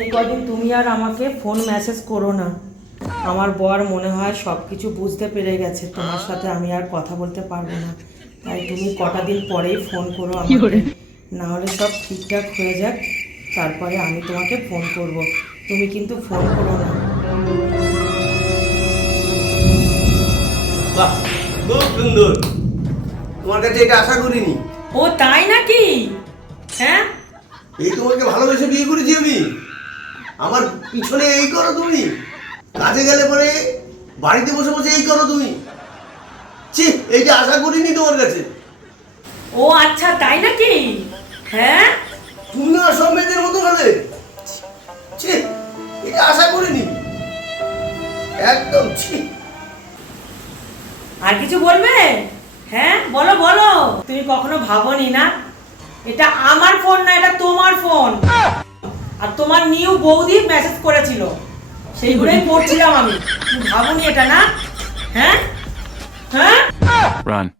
এই কদিন তুমি আর আমাকে ফোন মেসেজ করো না। আমার বর মনে হয় সব কিছু বুঝতে পেরে গেছে, তোমার সাথে আমি আর কথা বলতে পারবো না। তাই তুমি কটা দিন পরেই ফোন করো আমাকে, না হলে সব ঠিকঠাক হয়ে যাক, তারপরে আমি তোমাকে ফোন করব। তুমি কিন্তু ফোন করো না। বাহ, খুব সুন্দর। তোমার কাছে এটা আশা করিনি। ও তাই নাকি? হ্যাঁ, এই তোমাকে ভালোবেসে বিয়ে করেছি আমি। আমার পিছনে এই করো তুমি, কাজে গেলে পরে বাড়িতে বসে বসে এই করো তুমি। ছি, এইটা আশা করিনি তোমার কাছে। ও আচ্ছা তাই নাকি? হ্যাঁ, তুমিও আর সব মেয়েদের মতো হলে। ছি, এটা আশা করিনি একদম। ছি, আর কিছু বলবে? হ্যাঁ বলো বলো। তুমি কখনো ভাবোনি না এটা আমার ফোন না, এটা তোমার ফোন, আর তোমার নিউ বৌদি মেসেজ করেছিল, সেইগুলোই পড়ছিলাম আমি। তুমি ভাবোনি এটা না? হ্যাঁ হ্যাঁ। Run.